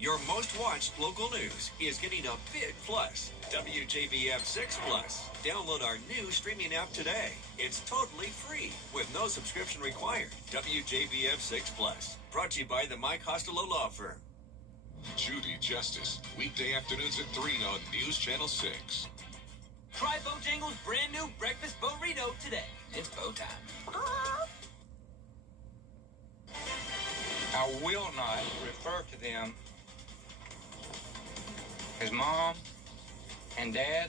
Your most watched local news is getting a big plus. WJBF 6 Plus. Download our new streaming app today. It's totally free with no subscription required. WJBF 6 Plus. Brought to you by the Mike Costello Law Firm. Judy Justice, weekday afternoons at 3 on News Channel 6. Try Bojangles' brand new breakfast burrito today. It's bow time. I will not refer to them as mom and dad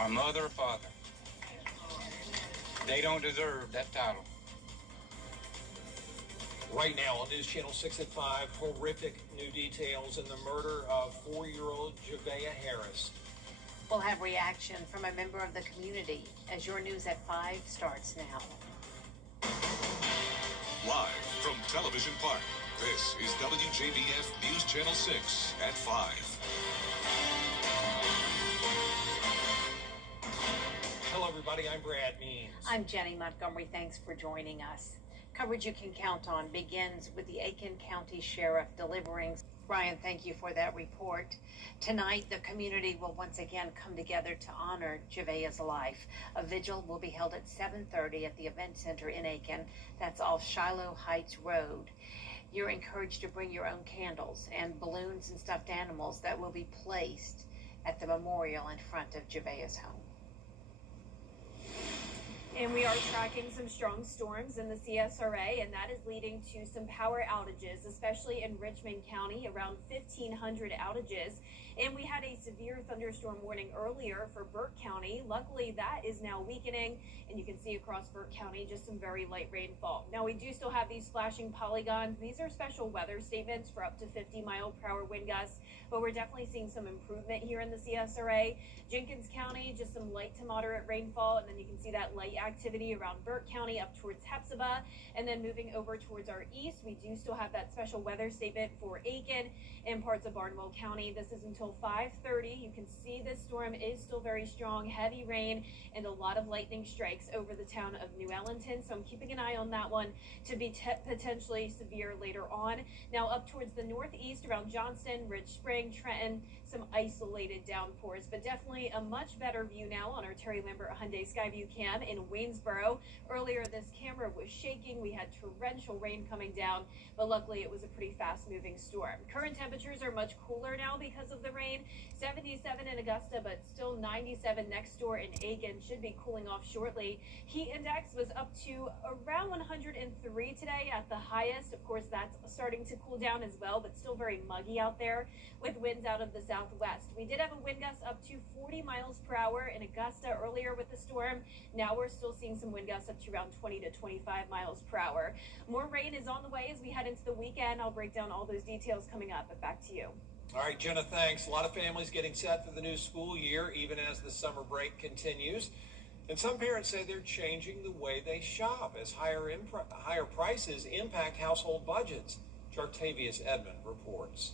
or mother or father. They don't deserve that title. Right now on News Channel 6 at 5, horrific new details in the murder of 4-year-old Javea Harris. We'll have reaction from a member of the community as your News at 5 starts now. Live from Television Park, this is WJBF News Channel 6 at 5. Hello, everybody. I'm Brad Means. I'm Jenny Montgomery. Thanks for joining us. Coverage you can count on begins with the Aiken County Sheriff delivering. Brian, thank you for that report. Tonight, the community will once again come together to honor Javea's life. A vigil will be held at 7:30 at the Event Center in Aiken. That's off Shiloh Heights Road. You're encouraged to bring your own candles and balloons and stuffed animals that will be placed at the memorial in front of Javea's home. And we are tracking some strong storms in the CSRA, and that is leading to some power outages, especially in Richmond County, around 1,500 outages. And we had a severe thunderstorm warning earlier for Burke County. Luckily, that is now weakening, and you can see across Burke County just some very light rainfall. Now, we do still have these flashing polygons. These are special weather statements for up to 50-mile-per-hour wind gusts, but we're definitely seeing some improvement here in the CSRA. Jenkins County, just some light to moderate rainfall, and then you can see that light activity around Burke County up towards Hepzibah. And then moving over towards our east, we do still have that special weather statement for Aiken and parts of Barnwell County. This is until 5:30. You can see this storm is still very strong, heavy rain and a lot of lightning strikes over the town of New Ellington. So I'm keeping an eye on that one to be potentially severe later on. Now up towards the northeast around Johnston, Ridge Spring, Trenton, some isolated downpours, but definitely a much better view now on our Terry Lambert Hyundai Skyview cam in Waynesboro. Earlier, this camera was shaking. We had torrential rain coming down, but luckily it was a pretty fast-moving storm. Current temperatures are much cooler now because of the rain. 77 in Augusta, but still 97 next door in Aiken. Should be cooling off shortly. Heat index was up to around 103 today at the highest. Of course, that's starting to cool down as well, but still very muggy out there with winds out of the southwest. We did have a wind gust up to 40 miles per hour in Augusta earlier with the storm. Now we're still seeing some wind gusts up to around 20 to 25 miles per hour. More rain is on the way as we head into the weekend. I'll break down all those details coming up, but back to you. All right, Jenna, thanks. A lot of families getting set for the new school year, even as the summer break continues. And some parents say they're changing the way they shop as higher prices impact household budgets. Chartavius Edmond reports.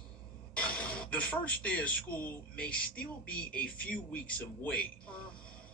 The first day of school may still be a few weeks away.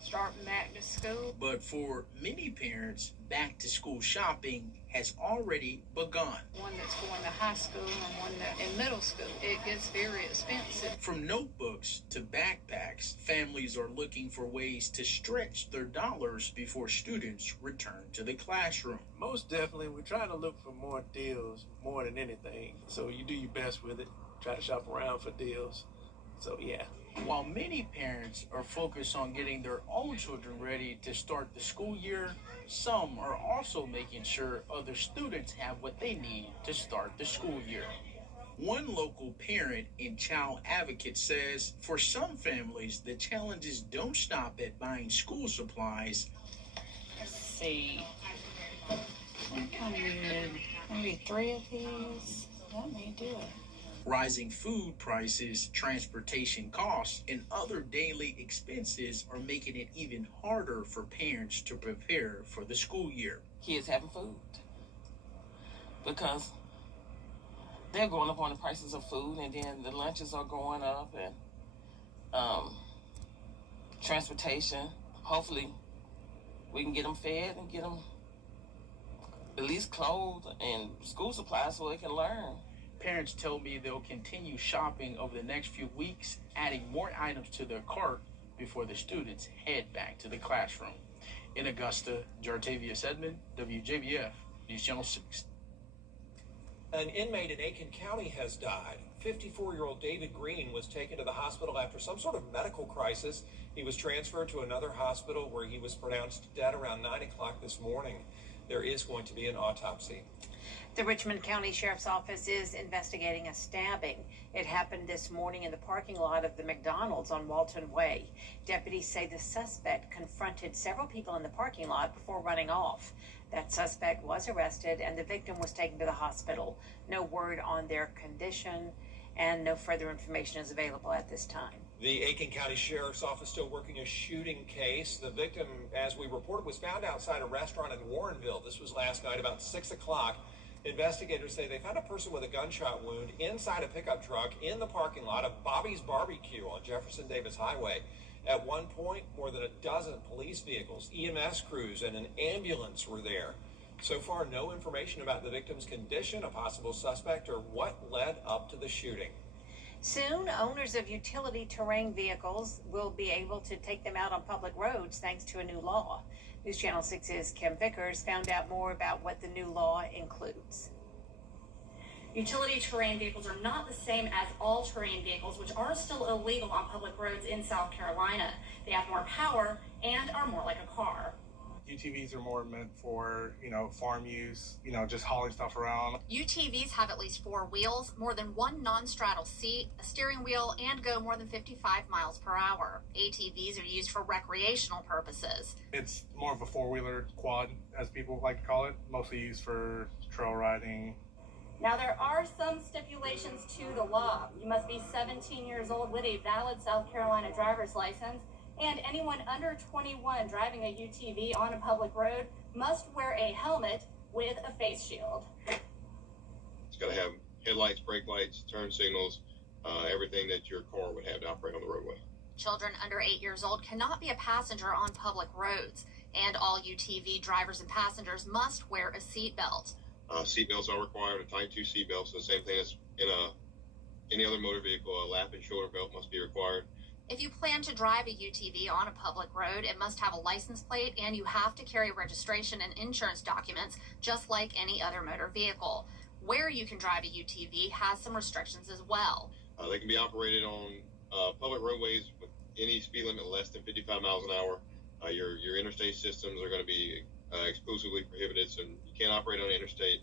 Starting back to school. But for many parents, back to school shopping has already begun. One that's going to high school and one that in middle school, it gets very expensive. From notebooks to backpacks, families are looking for ways to stretch their dollars before students return to the classroom. Most definitely, we're trying to look for more deals more than anything. So you do your best with it. Try to shop around for deals. So, yeah. While many parents are focused on getting their own children ready to start the school year, some are also making sure other students have what they need to start the school year. One local parent and child advocate says for some families, the challenges don't stop at buying school supplies. Let's see. I think I need maybe 3 of these. Let me do it. Rising food prices, transportation costs, and other daily expenses are making it even harder for parents to prepare for the school year. Kids having food because they're going up on the prices of food, and then the lunches are going up, and transportation. Hopefully, we can get them fed and get them at least clothed and school supplies so they can learn. parents tell me they'll continue shopping over the next few weeks, adding more items to their cart before the students head back to the classroom. In Augusta, Jartavius Edmond, WJBF, News Channel 6. An inmate in Aiken County has died. 54-year-old David Green was taken to the hospital after some sort of medical crisis. He was transferred to another hospital where he was pronounced dead around 9 o'clock this morning. There is going to be an autopsy. The Richmond County Sheriff's Office is investigating a stabbing. It happened this morning in the parking lot of the McDonald's on Walton Way. Deputies say the suspect confronted several people in the parking lot before running off. That suspect was arrested and the victim was taken to the hospital. No word on their condition and no further information is available at this time. The Aiken County Sheriff's Office still working a shooting case. The victim, as we reported, was found outside a restaurant in Warrenville. This was last night about 6 o'clock. Investigators say they found a person with a gunshot wound inside a pickup truck in the parking lot of Bobby's Barbecue on Jefferson Davis Highway. At one point, more than a dozen police vehicles, EMS crews, and an ambulance were there. So far, no information about the victim's condition, a possible suspect, or what led up to the shooting. Soon, owners of utility terrain vehicles will be able to take them out on public roads thanks to a new law. News Channel 6's Kim Vickers found out more about what the new law includes. Utility terrain vehicles are not the same as all-terrain vehicles, which are still illegal on public roads in South Carolina. They have more power and are more like a car. UTVs are more meant for, farm use, just hauling stuff around. UTVs have at least 4 wheels, more than 1 non-straddle seat, a steering wheel, and go more than 55 miles per hour. ATVs are used for recreational purposes. It's more of a 4-wheeler quad, as people like to call it, mostly used for trail riding. Now, there are some stipulations to the law. You must be 17 years old with a valid South Carolina driver's license, and anyone under 21 driving a UTV on a public road must wear a helmet with a face shield. It's got to have headlights, brake lights, turn signals, everything that your car would have to operate on the roadway. Children under 8 years old cannot be a passenger on public roads, and all UTV drivers and passengers must wear a seatbelt. Seatbelts are required, a Type 2 seatbelt, so the same thing as in any other motor vehicle, a lap and shoulder belt must be required. If you plan to drive a UTV on a public road, it must have a license plate and you have to carry registration and insurance documents just like any other motor vehicle. Where you can drive a UTV has some restrictions as well. They can be operated on public roadways with any speed limit less than 55 miles an hour. Your interstate systems are going to be exclusively prohibited, so you can't operate on the interstate.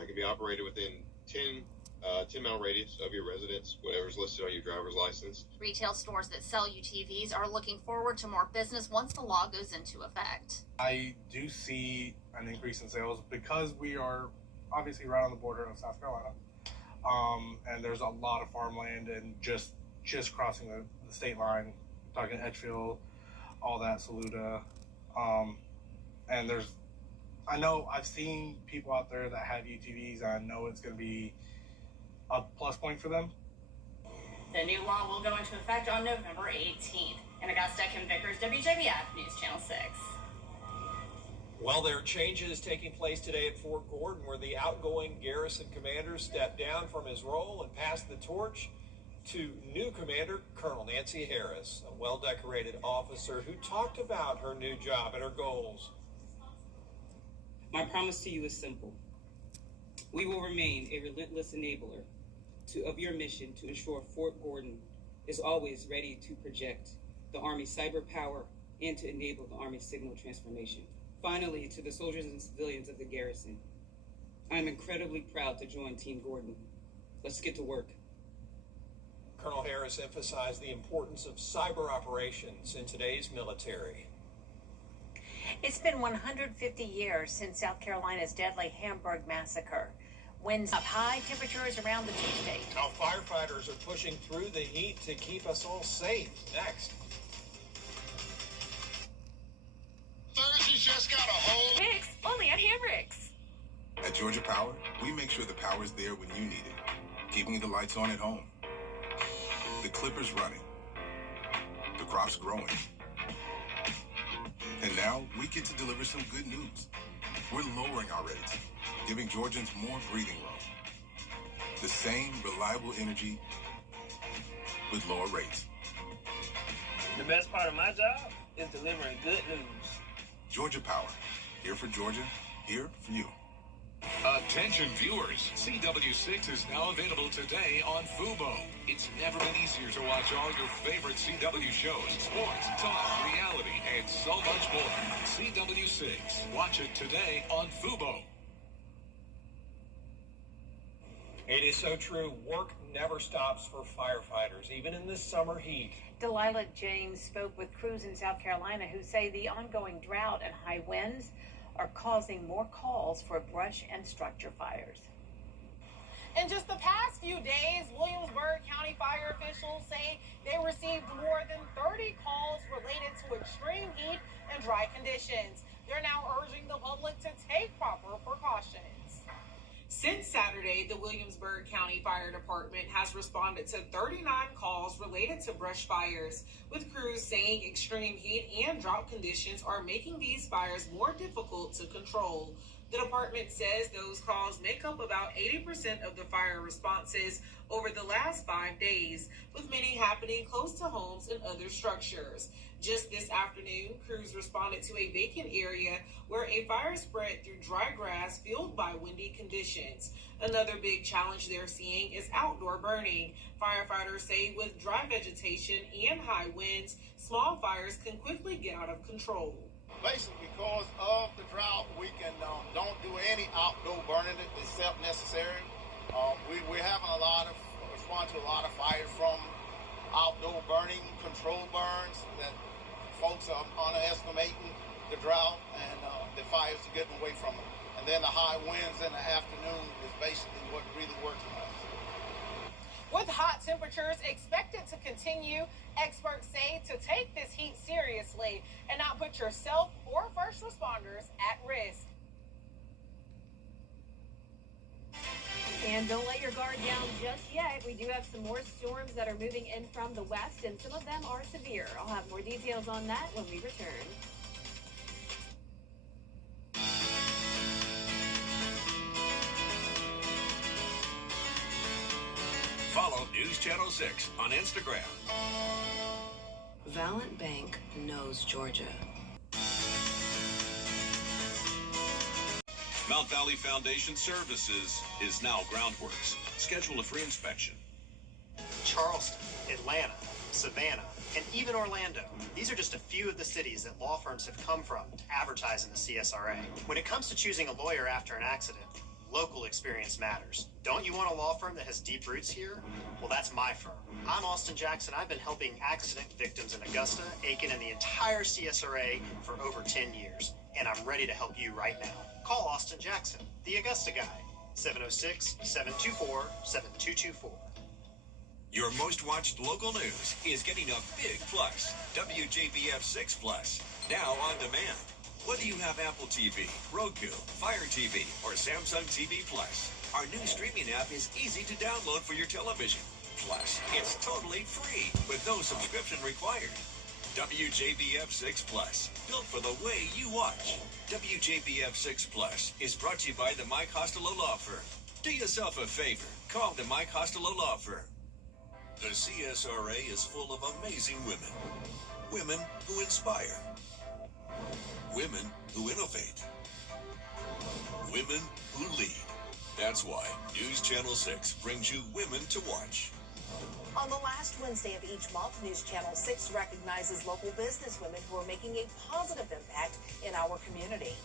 It can be operated within 10-mile radius of your residence, whatever's listed on your driver's license. Retail stores that sell UTVs are looking forward to more business once the law goes into effect. I do see an increase in sales because we are obviously right on the border of South Carolina, and there's a lot of farmland and just crossing the state line, talking Edgefield, all that, Saluda, and I know I've seen people out there that have UTVs, and I know it's going to be a plus point for them. The new law will go into effect on November 18th. In Augusta, Kim Vickers, WJBF News Channel 6. Well, there are changes taking place today at Fort Gordon where the outgoing garrison commander stepped down from his role and passed the torch to new commander Colonel Nancy Harris, a well-decorated officer who talked about her new job and her goals. My promise to you is simple. We will remain a relentless enabler of your mission to ensure Fort Gordon is always ready to project the Army's cyber power and to enable the Army's signal transformation. Finally, to the soldiers and civilians of the garrison, I am incredibly proud to join Team Gordon. Let's get to work. Colonel Harris emphasized the importance of cyber operations in today's military. It's been 150 years since South Carolina's deadly Hamburg massacre. Winds up high, temperatures around the two-state. Now firefighters are pushing through the heat to keep us all safe. Next. Thursday's just got a whole mix, only at Hambricks. At Georgia Power, we make sure the power's there when you need it, keeping the lights on at home, the clippers running, the crops growing. And now we get to deliver some good news. We're lowering our rates, giving Georgians more breathing room. The same reliable energy with lower rates. The best part of my job is delivering good news. Georgia Power. Here for Georgia, here for you. Attention viewers, CW6 is now available today on Fubo. It's never been easier to watch all your favorite CW shows, sports, talk, reality, and so much more. CW6. Watch it today on Fubo. It is so true. Work never stops for firefighters, even in this summer heat. Delilah James spoke with crews in South Carolina who say the ongoing drought and high winds are causing more calls for brush and structure fires. In just the past few days, Williamsburg County fire officials say they received more than 30 calls related to extreme heat and dry conditions. They're now urging the public to take proper precautions. Since Saturday, the Williamsburg County Fire Department has responded to 39 calls related to brush fires, with crews saying extreme heat and drought conditions are making these fires more difficult to control. The department says those calls make up about 80% of the fire responses over the last 5 days, with many happening close to homes and other structures. Just this afternoon, crews responded to a vacant area where a fire spread through dry grass fueled by windy conditions. Another big challenge they're seeing is outdoor burning. Firefighters say with dry vegetation and high winds, small fires can quickly get out of control. Basically, because of the drought, we can don't do any outdoor burning except necessary. We're having respond to a lot of fires from outdoor burning, control burns, that folks are underestimating the drought and the fires are getting away from them. And then the high winds in the afternoon is basically what really works on us. With hot temperatures expected to continue, experts say to take this heat seriously and not put yourself or first responders at risk. And don't let your guard down just yet. We do have some more storms that are moving in from the west, and some of them are severe. I'll have more details on that when we return. Follow News Channel 6 on Instagram. Valiant Bank knows Georgia. Mount Valley Foundation Services is now Groundworks. Schedule a free inspection. Charleston, Atlanta, Savannah, and even Orlando. These are just a few of the cities that law firms have come from to advertise in the CSRA. When it comes to choosing a lawyer after an accident, local experience matters. Don't you want a law firm that has deep roots here? Well, that's my firm. I'm Austin Jackson. I've been helping accident victims in Augusta, Aiken, and the entire CSRA for over 10 years. And I'm ready to help you right now. Call Austin Jackson, the Augusta guy, 706-724-7224. Your most watched local news is getting a big plus. WJBF 6 Plus, now on demand. Whether you have Apple TV, Roku, Fire TV, or Samsung TV Plus, our new streaming app is easy to download for your television. Plus, it's totally free with no subscription required. WJBF 6 Plus, built for the way you watch. WJBF 6 Plus is brought to you by the Mike Costello Law Firm. Do yourself a favor. Call the Mike Costello Law Firm. The CSRA is full of amazing women. Women who inspire. Women who innovate. Women who lead. That's why News Channel 6 brings you Women to Watch. On the last Wednesday of each month, News Channel 6 recognizes local businesswomen who are making a positive impact in our community.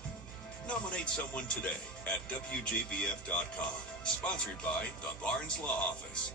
Nominate someone today at WJBF.com. Sponsored by the Barnes Law Office.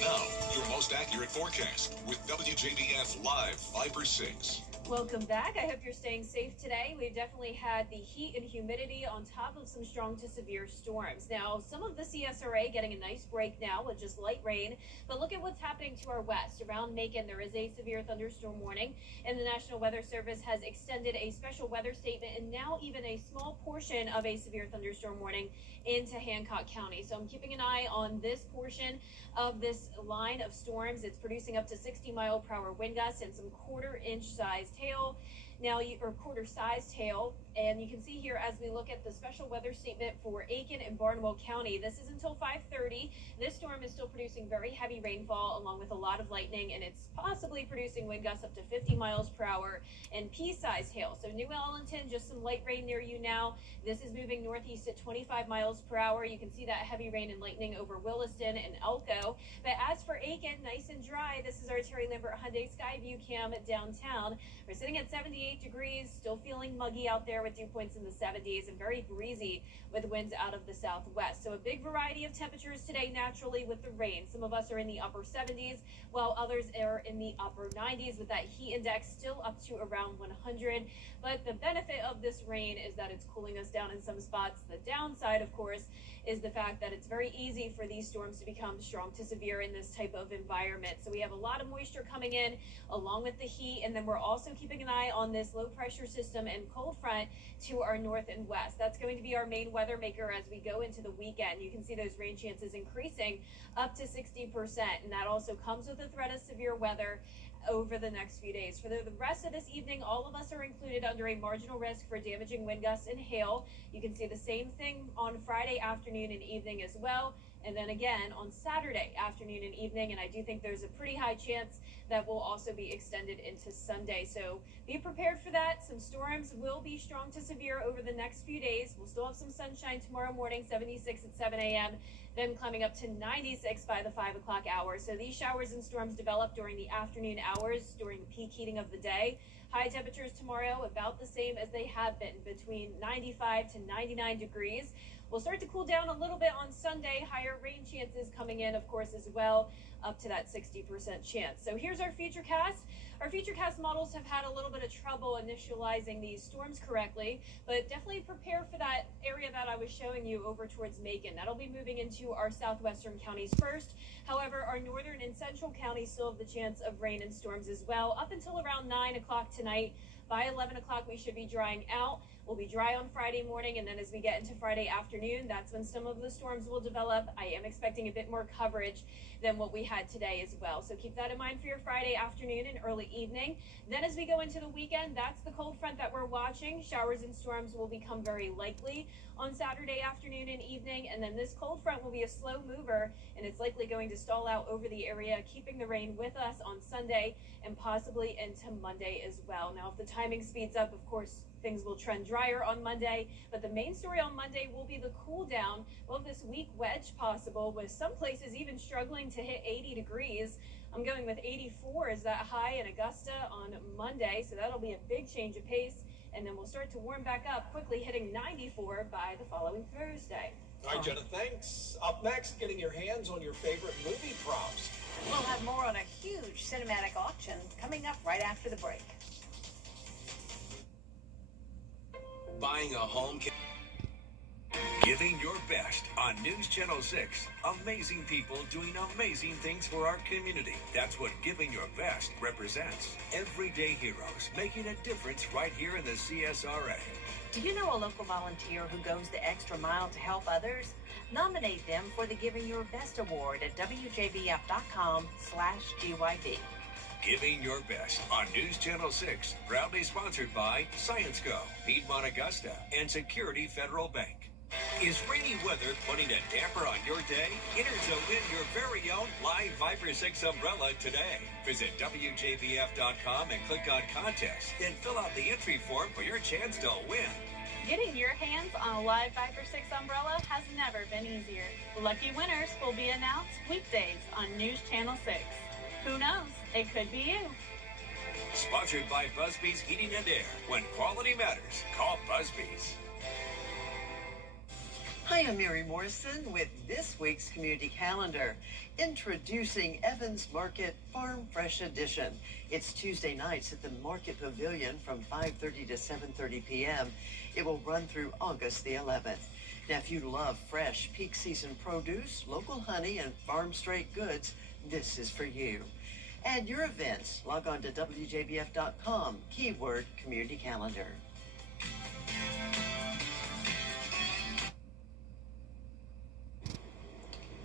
Now, your most accurate forecast with WJBF Live Viper 6. Welcome back. I hope you're staying safe today. We've definitely had the heat and humidity on top of some strong to severe storms. Now, some of the CSRA getting a nice break now with just light rain, but look at what's happening to our west. Around Macon, there is a severe thunderstorm warning, and the National Weather Service has extended a special weather statement and now even a small portion of a severe thunderstorm warning into Hancock County. So I'm keeping an eye on this portion of this line of storms. It's producing up to 60-mile-per-hour wind gusts and some quarter-inch sized hail. Now, or quarter-sized hail, and you can see here as we look at the special weather statement for Aiken and Barnwell County, this is until 5:30. This storm is still producing very heavy rainfall along with a lot of lightning, and it's possibly producing wind gusts up to 50 miles per hour and pea-sized hail. So New Ellington, just some light rain near you now. This is moving northeast at 25 miles per hour. You can see that heavy rain and lightning over Williston and Elko. But as for Aiken, nice and dry. This is our Terry Lambert Hyundai Skyview cam at downtown. We're sitting at 78 degrees, still feeling muggy out there with dew points in the 70s and very breezy with winds out of the southwest. So a big variety of temperatures today naturally with the rain. Some of us are in the upper 70s while others are in the upper 90s with that heat index still up to around 100. But the benefit of this rain is that it's cooling us down in some spots. The downside, of course, is the fact that it's very easy for these storms to become strong to severe in this type of environment. So we have a lot of moisture coming in along with the heat, and then we're also keeping an eye on this low pressure system and cold front to our north and west. That's going to be our main weather maker as we go into the weekend. You can see those rain chances increasing up to 60%, and that also comes with the threat of severe weather over the next few days. For the rest of this evening, all of us are included under a marginal risk for damaging wind gusts and hail. You can see the same thing on Friday afternoon and evening as well, and then again on Saturday afternoon and evening, and I do think there's a pretty high chance that will also be extended into Sunday. So be prepared for that. Some storms will be strong to severe over the next few days. We'll still have some sunshine tomorrow morning, 76 at 7 a.m., then climbing up to 96 by the 5 o'clock hour. So these showers and storms develop during the afternoon hours, during the peak heating of the day. High temperatures tomorrow about the same as they have been, between 95 to 99 degrees. We'll start to cool down a little bit on Sunday. Higher rain chances coming in, of course, as well, up to that 60% chance. So here's our futurecast. Our futurecast models have had a little bit of trouble initializing these storms correctly, but definitely prepare for that area that I was showing you over towards Macon. That'll be moving into our southwestern counties first. However, our northern and central counties still have the chance of rain and storms as well, up until around 9 o'clock tonight. By 11 o'clock, we should be drying out. We'll be dry on Friday morning, and then as we get into Friday afternoon, that's when some of the storms will develop. I am expecting a bit more coverage than what we had today as well. So keep that in mind for your Friday afternoon and early evening. Then as we go into the weekend, that's the cold front that we're watching. Showers and storms will become very likely on Saturday afternoon and evening, and then this cold front will be a slow mover, and it's likely going to stall out over the area, keeping the rain with us on Sunday and possibly into Monday as well. Now, if the timing speeds up, of course, things will trend drier on Monday, but the main story on Monday will be the cool down. We'll have this weak wedge possible, with some places even struggling to hit 80 degrees. I'm going with 84 as that high in Augusta on Monday, so that'll be a big change of pace, and then we'll start to warm back up, quickly hitting 94 by the following Thursday. All right, Jenna, thanks. Up next, getting your hands on your favorite movie props. We'll have more on a huge cinematic auction coming up right after the break. Buying a home. Giving your best on News Channel 6. Amazing people doing amazing things for our community. That's what Giving Your Best represents. Everyday heroes making a difference right here in the CSRA. Do you know a local volunteer who goes the extra mile to help others? Nominate them for the Giving Your Best Award at WJBF.com/GYB. Giving Your Best on News Channel 6. Proudly sponsored by ScienceGo, Piedmont Augusta, and Security Federal Bank. Is rainy weather putting a damper on your day? Enter to win your very own live Viper 6 umbrella today. Visit WJBF.com and click on Contest. Then fill out the entry form for your chance to win. Getting your hands on a live Viper 6 umbrella has never been easier. Lucky winners will be announced weekdays on News Channel 6. Who knows? It could be you. Sponsored by Busby's Heating and Air. When quality matters, call Busby's. Hi, I'm Mary Morrison with this week's community calendar. Introducing Evans Market Farm Fresh Edition. It's Tuesday nights at the Market Pavilion from 5:30 to 7:30 p.m. It will run through August the 11th. Now, if you love fresh peak season produce, local honey, and farm straight goods, this is for you. Add your events. Log on to WJBF.com, keyword community calendar.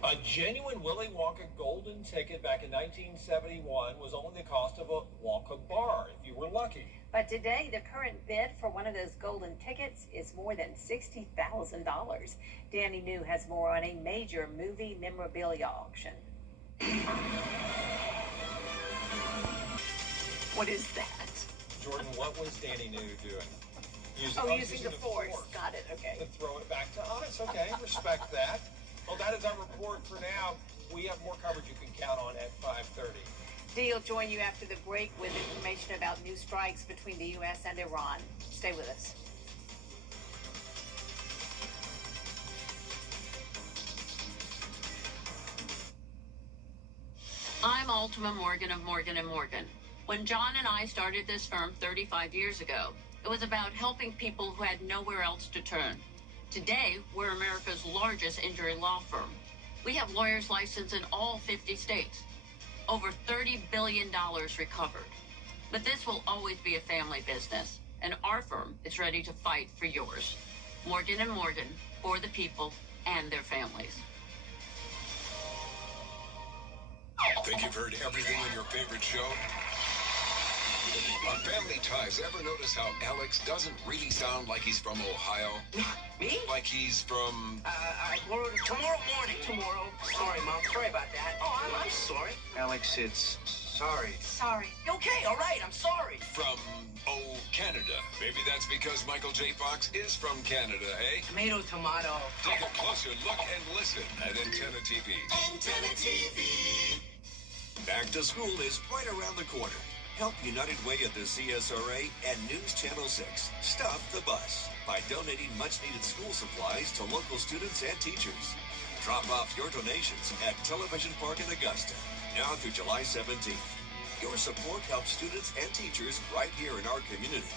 A genuine Willy Wonka golden ticket back in 1971 was only the cost of a Wonka bar, if you were lucky. But today, the current bid for one of those golden tickets is more than $60,000. Danny New has more on a major movie memorabilia auction. What is that? Jordan, what was Danny New doing? Using the force. Got it, okay. To throw it back to us. Okay, respect that. Well, that is our report for now. We have more coverage you can count on at 5:30. Dee will join you after the break with information about new strikes between the U.S. and Iran. Stay with us. I'm Ultima Morgan of Morgan & Morgan. When John and I started this firm 35 years ago, it was about helping people who had nowhere else to turn. Today, we're America's largest injury law firm. We have lawyers licensed in all 50 states. Over $30 billion recovered. But this will always be a family business, and our firm is ready to fight for yours. Morgan & Morgan, for the people and their families. Think you've heard everything on your favorite show? On Family Ties, ever notice how Alex doesn't really sound like he's from Ohio? Me? Like he's from... Tomorrow morning. Tomorrow. Sorry, Mom. Sorry about that. Oh, I'm sorry. Alex, it's sorry. Sorry. Okay, all right. I'm sorry. From, Canada. Maybe that's because Michael J. Fox is from Canada, eh? Tomato, tomato. Take a closer look and listen at Antenna TV. Antenna TV. Back to school is right around the corner. Help United Way at the CSRA and News Channel 6 stop the bus by donating much-needed school supplies to local students and teachers. Drop off your donations at Television Park in Augusta, now through July 17th. Your support helps students and teachers right here in our community.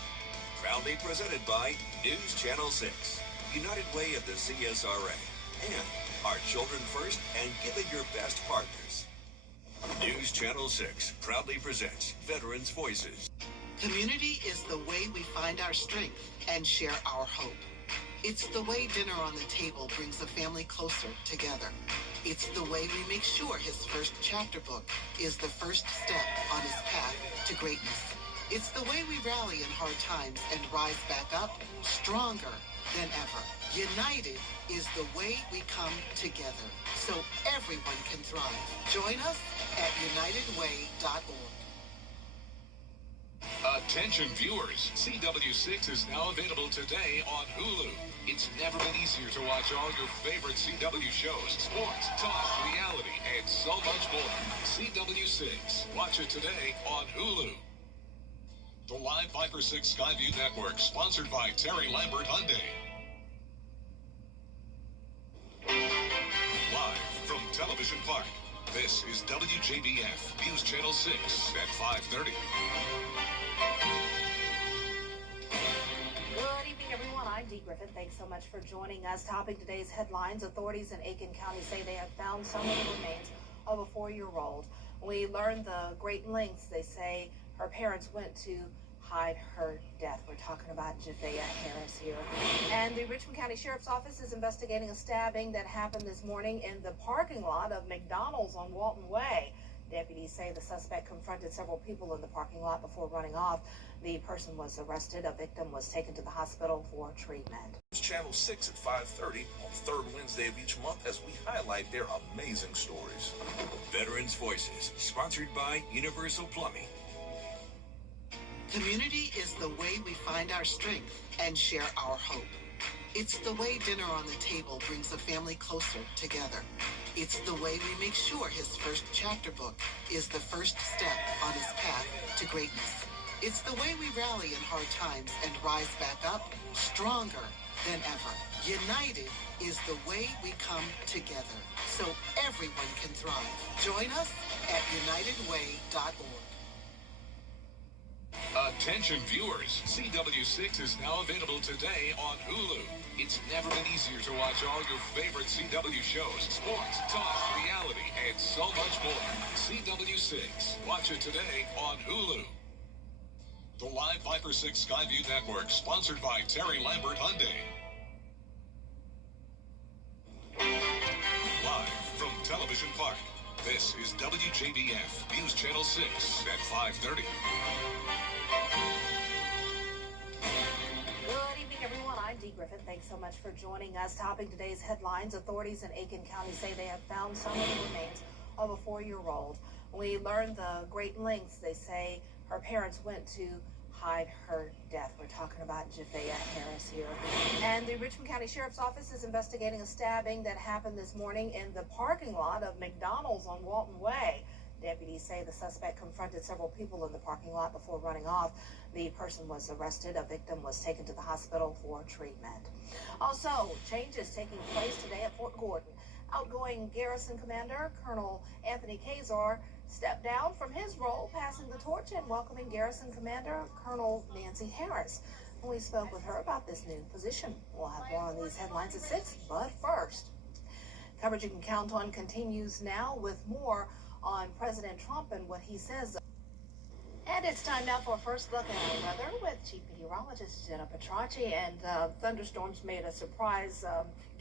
Proudly presented by News Channel 6, United Way at the CSRA, and Our Children First and Giving Your Best partners. News Channel 6 proudly presents Veterans Voices. Community is the way we find our strength and share our hope. It's the way dinner on the table brings a family closer together. It's the way we make sure his first chapter book is the first step on his path to greatness. It's the way we rally in hard times and rise back up stronger than ever. United is the way we come together so everyone can thrive. Join us at unitedway.org. Attention viewers, CW6 is now available today on Hulu. It's never been easier to watch all your favorite CW shows, sports, talk, reality, and so much more. CW6. Watch it today on Hulu. The Live Viper 6 Skyview Network, sponsored by Terry Lambert Hyundai. Live from Television Park, this is WJBF News Channel 6 at 5:30. Good evening, everyone. I'm Dee Griffin. Thanks so much for joining us. Topping today's headlines, authorities in Aiken County say they have found some of the remains of a 4-year-old. We learned the great lengths they say her parents went to hide her death. We're talking about Javea Harris here. And the Richmond County Sheriff's Office is investigating a stabbing that happened this morning in the parking lot of McDonald's on Walton Way. Deputies say the suspect confronted several people in the parking lot before running off. The person was arrested. A victim was taken to the hospital for treatment. Channel 6 at 5:30 on the third Wednesday of each month as we highlight their amazing stories. Veterans Voices, sponsored by Universal Plumbing. Community is the way we find our strength and share our hope. It's the way dinner on the table brings a family closer together. It's the way we make sure his first chapter book is the first step on his path to greatness. It's the way we rally in hard times and rise back up stronger than ever. United is the way we come together so everyone can thrive. Join us at unitedway.org. Attention viewers, CW6 is now available today on Hulu. It's never been easier to watch all your favorite CW shows, sports, talk, reality, and so much more. CW6. Watch it today on Hulu. The Live Viper 6 Skyview Network, sponsored by Terry Lambert Hyundai. Live from Television Park, this is WJBF News Channel 6 at 5:30. thanks so much for joining us. Topping today's headlines, authorities in Aiken County say they have found some of the remains of a 4-year-old. We learned the great lengths they say her parents went to hide her death. We're talking about Jafea Harris here. And the Richmond County Sheriff's Office is investigating a stabbing that happened this morning in the parking lot of McDonald's on Walton Way. Deputies say the suspect confronted several people in the parking lot before running off. The person was arrested. A victim was taken to the hospital for treatment. Also, changes taking place today at Fort Gordon. Outgoing Garrison Commander Colonel Anthony Kazar stepped down from his role, passing the torch and welcoming Garrison Commander Colonel Nancy Harris. We spoke with her about this new position. We'll have more on these headlines at 6, but first, coverage you can count on continues now with more on President Trump and what he says. And it's time now for a first look at our weather with Chief Meteorologist Jenna Petracci. And thunderstorms made a surprise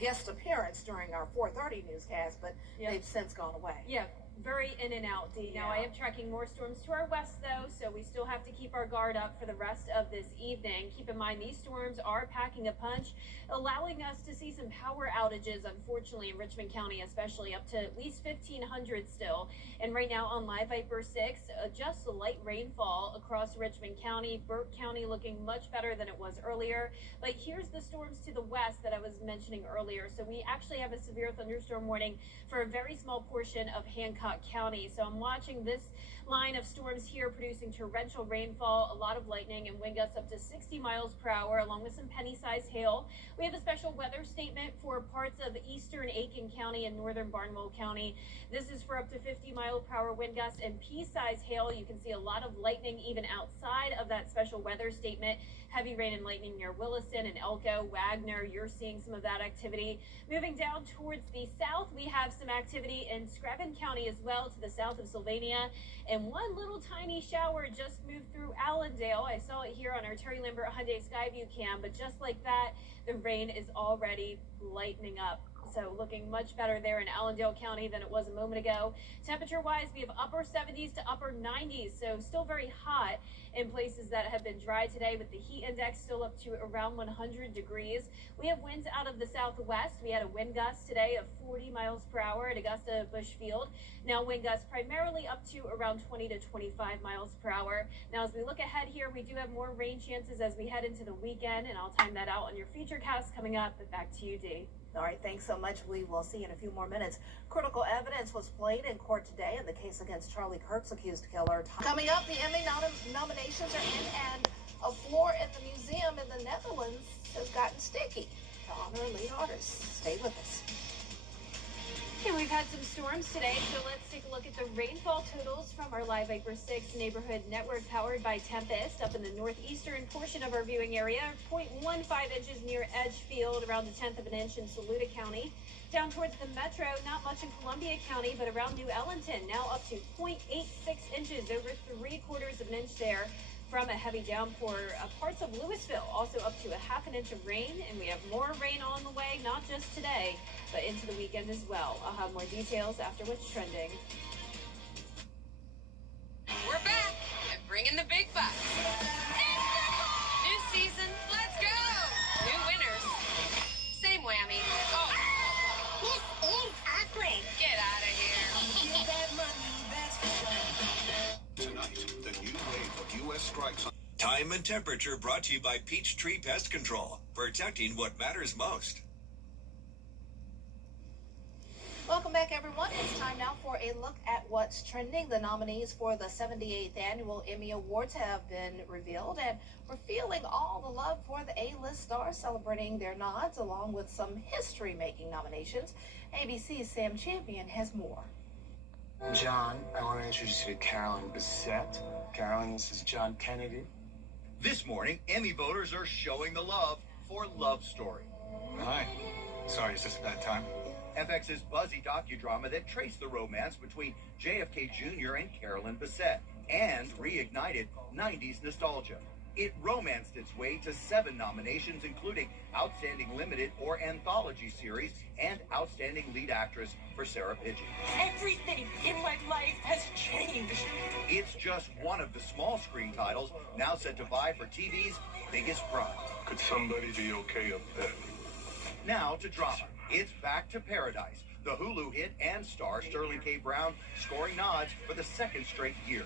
guest appearance during our 4:30 newscast, but they've since gone away. Yeah, very in and out, Dee. Now, I am tracking more storms to our west, though, so we still have to keep our guard up for the rest of this evening. Keep in mind, these storms are packing a punch, allowing us to see some power outages, unfortunately, in Richmond County, especially up to at least 1,500 still. And right now on Live Viper 6, just a light rainfall across Richmond County. Burke County looking much better than it was earlier. But here's the storms to the west that I was mentioning earlier. So we actually have a severe thunderstorm warning for a very small portion of Hancock County. So I'm watching this line of storms here producing torrential rainfall, a lot of lightning and wind gusts up to 60 miles per hour, along with some penny-sized hail. We have a special weather statement for parts of eastern Aiken County and northern Barnwell County. This is for up to 50 mile per hour wind gusts and pea-sized hail. You can see a lot of lightning even outside of that special weather statement. Heavy rain and lightning near Williston and Elko, Wagner. You're seeing some of that activity. Moving down towards the south, we have some activity in Screven County as well, to the south of Sylvania. And one little tiny shower just moved through Allendale. I saw it here on our Terry Lambert Hyundai Skyview cam, but just like that, the rain is already lightening up. So looking much better there in Allendale County than it was a moment ago. Temperature-wise, we have upper 70s to upper 90s, so still very hot in places that have been dry today, with the heat index still up to around 100 degrees. We have winds out of the southwest. We had a wind gust today of 40 miles per hour at Augusta Bushfield. Now wind gusts primarily up to around 20 to 25 miles per hour. Now as we look ahead here, we do have more rain chances as we head into the weekend, and I'll time that out on your feature cast coming up. But back to you, Dee. All right, thanks so much. We will see in a few more minutes. Critical evidence was played in court today in the case against Charlie Kirk's accused killer. Coming up, the Emmy nominations are in, and a floor in the museum in the Netherlands has gotten sticky to honor lead artists. Stay with us. And we've had some storms today, so let's take a look at the rainfall totals from our Live Viper 6 neighborhood network powered by Tempest. Up in the northeastern portion of our viewing area, 0.15 inches near Edgefield, around a tenth of an inch in Saluda County. Down towards the metro, not much in Columbia County, but around New Ellington, now up to 0.86 inches, over 3/4 of an inch there from a heavy downpour. Parts of Louisville also up to a half an inch of rain, and we have more rain on the way, not just today, but into the weekend as well. I'll have more details after what's trending. We're back and bringing the big bucks. New season, let's go! New winners, same whammy. Oh, This is awkward. get out of here. Get that money, that's for sure. Tonight, the new wave of U.S. strikes on Time and temperature brought to you by Peachtree Pest Control, protecting what matters most. Welcome back, everyone. It's time now for a look at what's trending. The nominees for the 78th Annual Emmy Awards have been revealed, and we're feeling all the love for the A-list stars celebrating their nods, along with some history-making nominations. ABC's Sam Champion has more. John, I want to introduce you to Carolyn Bessette. Carolyn, this is John Kennedy. This morning, Emmy voters are showing the love for Love Story. Hi. Sorry, is this a bad time? FX's buzzy docudrama that traced the romance between JFK Jr. and Carolyn Bessette and reignited 90s nostalgia. It romanced its way to 7 nominations, including Outstanding Limited or Anthology Series and Outstanding Lead Actress for Sarah Pidgeon. Everything in my life has changed. It's just one of the small screen titles now set to vie for TV's biggest prize. Could somebody be okay up there? Now to drama. It's Back to Paradise. The Hulu hit and star Sterling K. Brown scoring nods for the second straight year.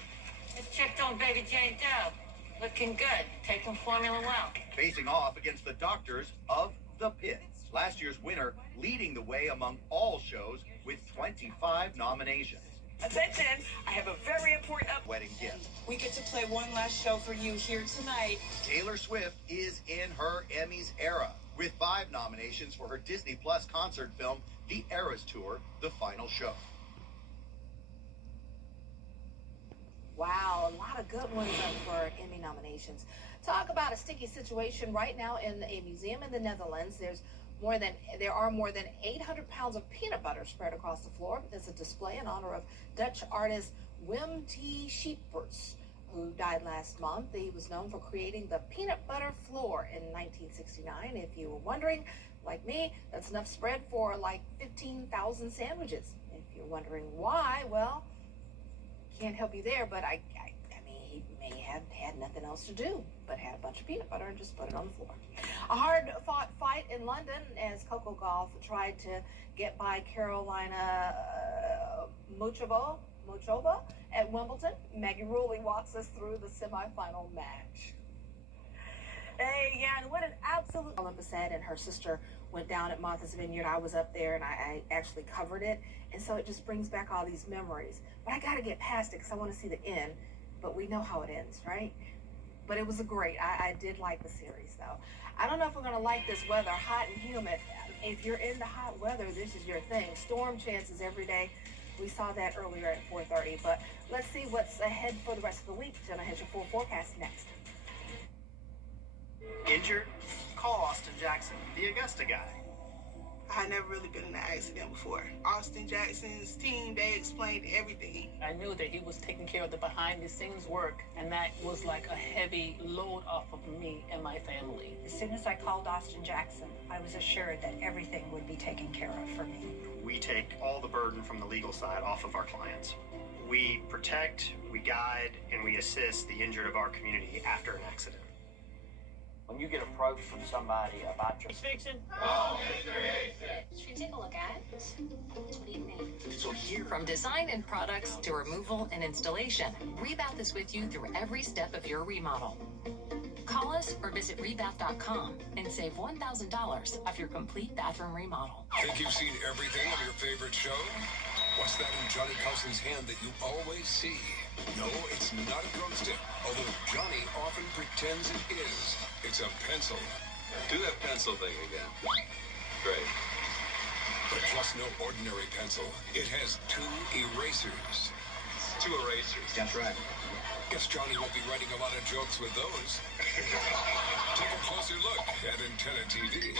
Let's check on Baby Jane Dub. Looking good. Taking formula well. Facing off against the doctors of The Pit. Last year's winner leading the way among all shows with 25 nominations. Attention, I have a very important wedding gift. We get to play one last show for you here tonight. Taylor Swift is in her Emmys era with 5 nominations for her Disney Plus concert film, The Eras Tour, the final show. Wow, a lot of good ones up for Emmy nominations. Talk about a sticky situation right now in a museum in the Netherlands. There are more than 800 pounds of peanut butter spread across the floor. It's a display in honor of Dutch artist Wim T. Schiepers, who died last month. He was known for creating the peanut butter floor in 1969. If you were wondering, like me, that's enough spread for like 15,000 sandwiches. If you're wondering why, well, can't help you there, but I mean, he may have had nothing else to do but had a bunch of peanut butter and just put it on the floor. A hard-fought fight in London as Coco Gauff tried to get by Carolina Muchova at Wimbledon. Maggie Rulli walks us through the semifinal match. Hey, yeah, and what an absolute... Olympus said, and her sister went down at Martha's Vineyard. I was up there, and I actually covered it, and so it just brings back all these memories. But I got to get past it because I want to see the end, but we know how it ends, right? But it was I did like the series, though. I don't know if we're going to like this weather, hot and humid. If you're into hot weather, this is your thing. Storm chances every day. We saw that earlier at 4:30, but let's see what's ahead for the rest of the week. Jenna has your full forecast next. Injured? Call Austin Jackson, the Augusta guy. I had never really been in an accident before. Austin Jackson's team, they explained everything. I knew that he was taking care of the behind-the-scenes work, and that was like a heavy load off of me and my family. As soon as I called Austin Jackson, I was assured that everything would be taken care of for me. We take all the burden from the legal side off of our clients. We protect, we guide, and we assist the injured of our community after an accident. When you get approached from somebody about your fiction, should we take a look at it? What do you think? So here, from design and products to removal and installation, Rebath is with you through every step of your remodel. Call us or visit rebath.com and save $1,000 off your complete bathroom remodel. Think you've seen everything on your favorite show? What's that in Johnny Carlson's hand that you always see? No, it's not a drumstick, although Johnny often pretends it is. It's a pencil. Do that pencil thing again. Great. But just no ordinary pencil. It has 2 erasers. 2 erasers. That's right. Guess Johnny won't be writing a lot of jokes with those. Take a closer look at Antenna TV.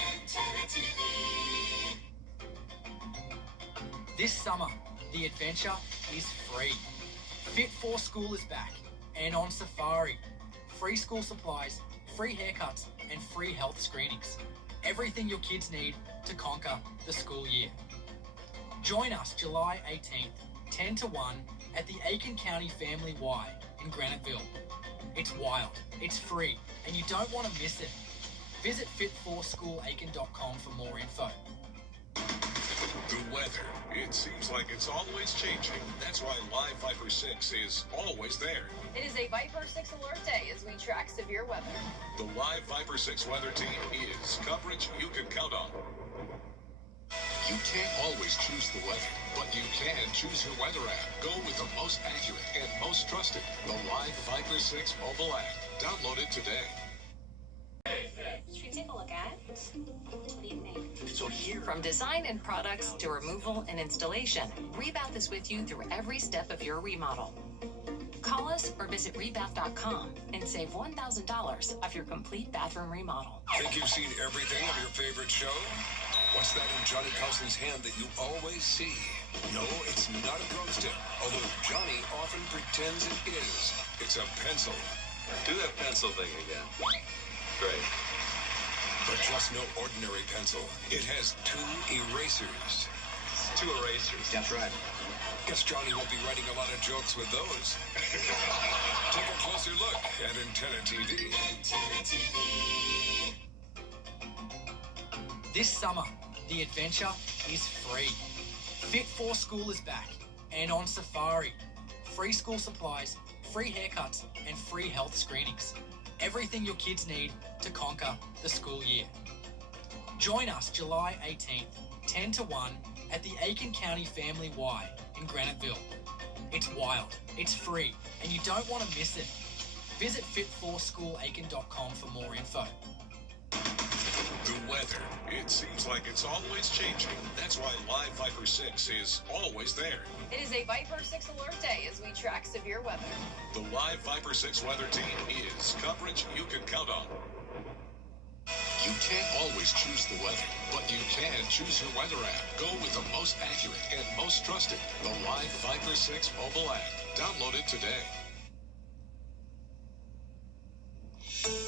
This summer, the adventure is free. Fit for School is back and on safari. Free school supplies, free haircuts, and free health screenings. Everything your kids need to conquer the school year. Join us July 18th, 10 to 1 at the Aiken County Family Y in Graniteville. It's wild, it's free, and you don't want to miss it. Visit fitforschoolalaiken.com for more info. The weather. It seems like it's always changing. That's why Live Viper 6 is always there. It is a Viper 6 alert day as we track severe weather. The Live Viper 6 weather team is coverage you can count on. You can't always choose the weather, but you can choose your weather app. Go with the most accurate and most trusted, the Live Viper 6 mobile app. Download it today. Should we take a look at it? What do you think? So here, from design and products to removal and installation, Rebath is with you through every step of your remodel. Call us or visit rebath.com and save $1,000 off your complete bathroom remodel. Think you've seen everything on your favorite show? What's that in Johnny Carlson's hand that you always see? No, it's not a drumstick, although Johnny often pretends it is. It's a pencil. Do that pencil thing again. Great. But just no ordinary pencil. It has 2 erasers. 2 erasers. That's right. Guess Johnny won't be writing a lot of jokes with those. Take a closer look at Antenna TV. This summer, the adventure is free. Fit for School is back and on safari. Free school supplies, free haircuts, and free health screenings. Everything your kids need to conquer the school year. Join us July 18th, 10 to 1 at the Aiken County Family Y in Graniteville. It's wild, it's free, and you don't want to miss it. Visit fit4schoolaiken.com for more info. The weather. It seems like it's always changing. That's why Live Viper 6 is always there. It is a Viper 6 alert day as we track severe weather. The Live Viper 6 weather team is coverage you can count on. You can't always choose the weather, but you can choose your weather app. Go with the most accurate and most trusted, the Live Viper 6 mobile app. Download it today.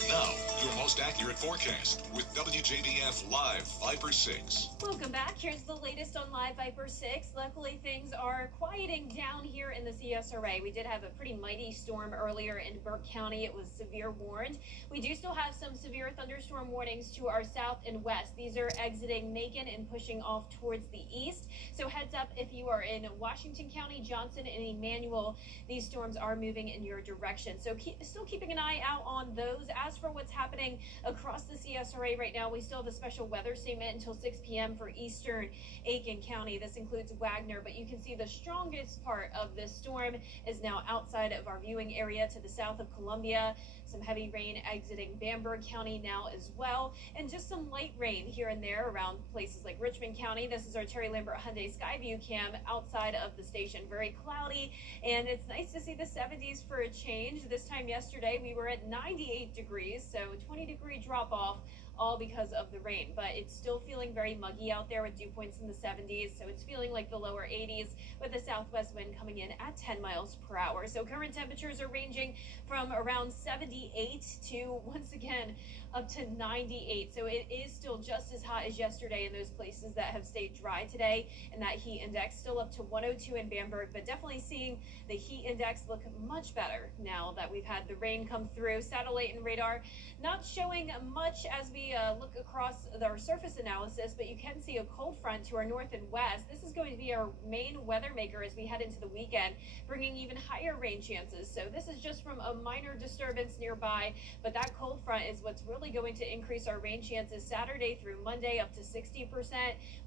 Now, your most accurate forecast with WJBF Live Viper 6. Welcome back. Here's the latest on Live Viper 6. Luckily, things are quieting down here in the CSRA. We did have a pretty mighty storm earlier in Burke County. It was severe warned. We do still have some severe thunderstorm warnings to our south and west. These are exiting Macon and pushing off towards the east. So heads up if you are in Washington County, Johnson, and Emmanuel, these storms are moving in your direction. So still keeping an eye out on those. As for what's happening across the CSRA right now, we still have a special weather statement until 6 p.m. for eastern Aiken County. This includes Wagner, but you can see the strongest part of this storm is now outside of our viewing area to the south of Columbia. Some heavy rain exiting Bamberg County now as well, and just some light rain here and there around places like Richmond County. This is our Terry Lambert Hyundai Skyview cam outside of the station. Very cloudy, and it's nice to see the 70s for a change. This time yesterday we were at 98 degrees, so 20-degree drop off, all because of the rain, but it's still feeling very muggy out there with dew points in the 70s, so it's feeling like the lower 80s with a southwest wind coming in at 10 miles per hour. So current temperatures are ranging from around 78 to, once again, up to 98. So it is still just as hot as yesterday in those places that have stayed dry today, and that heat index still up to 102 in Bamberg, but definitely seeing the heat index look much better now that we've had the rain come through. Satellite and radar not showing much as we look across our surface analysis, but you can see a cold front to our north and west. This is going to be our main weather maker as we head into the weekend, bringing even higher rain chances. So this is just from a minor disturbance nearby, but that cold front is what's really going to increase our rain chances Saturday through Monday up to 60%.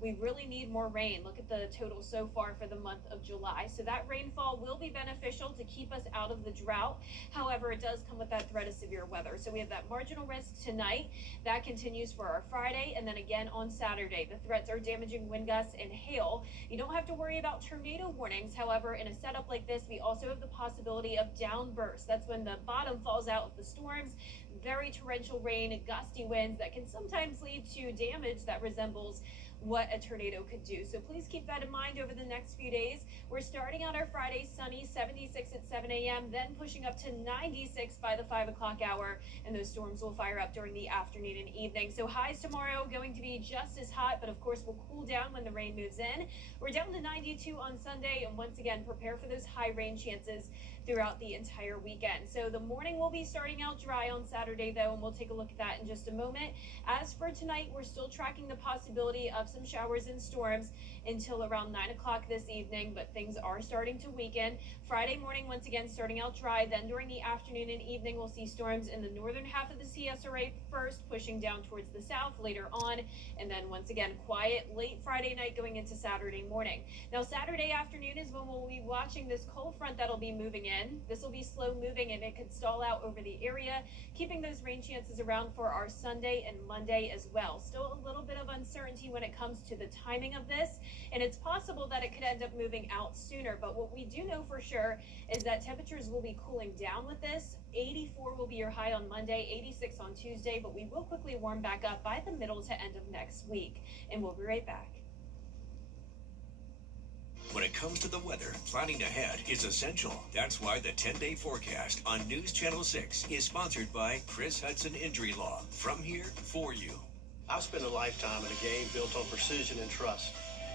We really need more rain. Look at the total so far for the month of July. So that rainfall will be beneficial to keep us out of the drought. However, it does come with that threat of severe weather. So we have that marginal risk tonight. That continues for our Friday, and then again on Saturday. The threats are damaging wind gusts and hail. You don't have to worry about tornado warnings. However, in a setup like this, we also have the possibility of downbursts. That's when the bottom falls out of the storms. Very torrential rain, gusty winds that can sometimes lead to damage that resembles what a tornado could do. So please keep that in mind over the next few days. We're starting out our Friday sunny, 76 at 7 a.m., then pushing up to 96 by the 5 o'clock hour, and those storms will fire up during the afternoon and evening. So highs tomorrow going to be just as hot, but of course will cool down when the rain moves in. We're down to 92 on Sunday, and once again, prepare for those high rain chances throughout the entire weekend. So the morning will be starting out dry on Saturday, though, and we'll take a look at that in just a moment. As for tonight, we're still tracking the possibility of some showers and storms until around 9 o'clock this evening, but things are starting to weaken. Friday morning, once again, starting out dry. Then during the afternoon and evening, we'll see storms in the northern half of the CSRA first, pushing down towards the south later on, and then once again, quiet late Friday night going into Saturday morning. Now, Saturday afternoon is when we'll be watching this cold front that'll be moving in. This will be slow moving, and it could stall out over the area, keeping those rain chances around for our Sunday and Monday as well. Still a little bit of uncertainty when it comes to the timing of this, and it's possible that it could end up moving out sooner. But what we do know for sure is that temperatures will be cooling down with this. 84 will be your high on Monday, 86 on Tuesday, but we will quickly warm back up by the middle to end of next week. And we'll be right back. When it comes to the weather, planning ahead is essential. That's why the 10-day forecast on News Channel 6 is sponsored by Chris Hudson Injury Law. From here, for you. I've spent a lifetime in a game built on precision and trust.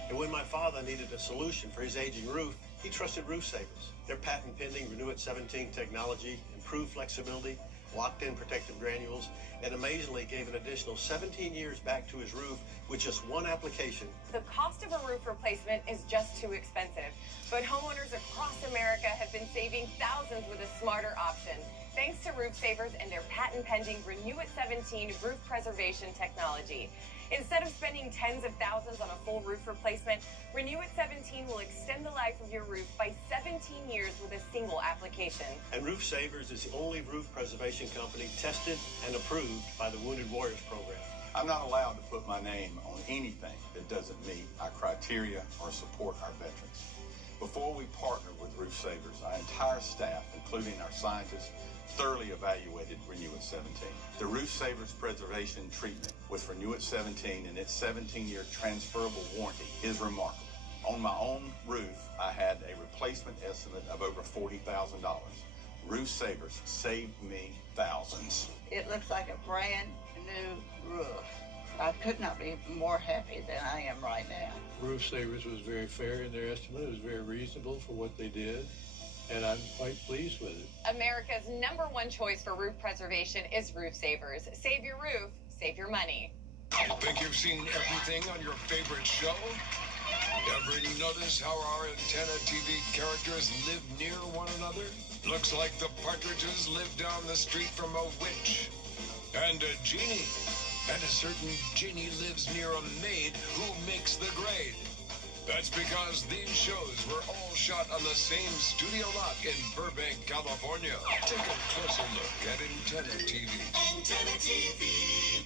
And when my father needed a solution for his aging roof, he trusted Roof Savers. Their patent-pending Renew It 17 technology, improved flexibility, locked-in protective granules, and amazingly gave an additional 17 years back to his roof with just one application. The cost of a roof replacement is just too expensive, but homeowners across America have been saving thousands with a smarter option. Thanks to Roof Savers and their patent-pending Renew It 17 roof preservation technology. Instead of spending tens of thousands on a full roof replacement, Renew It 17 will extend the life of your roof by 17 years with a single application. And Roof Savers is the only roof preservation company tested and approved by the Wounded Warriors Program. I'm not allowed to put my name on anything that doesn't meet our criteria or support our veterans. Before we partnered with Roof Savers, our entire staff, including our scientists, thoroughly evaluated Renew It 17. The Roof Savers preservation treatment with Renew It 17 and its 17-year transferable warranty is remarkable. On my own roof, I had a replacement estimate of over $40,000. Roof Savers saved me thousands. It looks like a brand new roof. I could not be more happy than I am right now. Roof Savers was very fair in their estimate. It was very reasonable for what they did, and I'm quite pleased with it. America's #1 choice for roof preservation is Roof Savers. Save your roof, save your money. Think you've seen everything on your favorite show? Ever notice how our antenna TV characters live near one another? Looks like the Partridges live down the street from a witch and a genie. And a certain genie lives near a maid who makes the grade. That's because these shows were all shot on the same studio lot in Burbank, California. Take a closer look at Antenna TV. Antenna TV.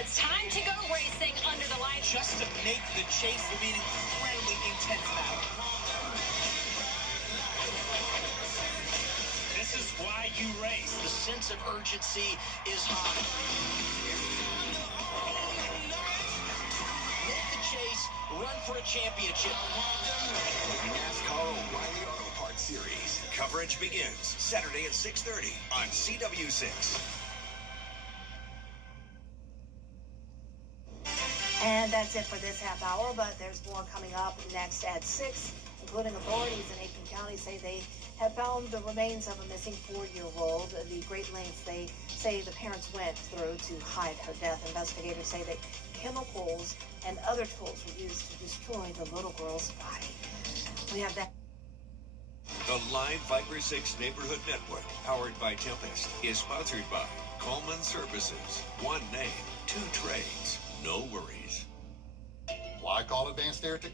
It's time to go racing under the lights. Just to make the chase will be an incredibly intense battle. This is why you race. The sense of urgency is high. Make the chase, run for a championship. NASCAR O'Reilly Auto Parts Series. Coverage begins Saturday at 6:30 on CW6. And that's it for this half hour, but there's more coming up next at 6, including authorities in Aiken County say they have found the remains of a missing 4-year-old. The great lengths they say the parents went through to hide her death. Investigators say that chemicals and other tools were used to destroy the little girl's body. We have that. The Live Viper 6 Neighborhood Network, powered by Tempest, is sponsored by Coleman Services. One name, two trades, no worries. Why call Advanced Air Technology?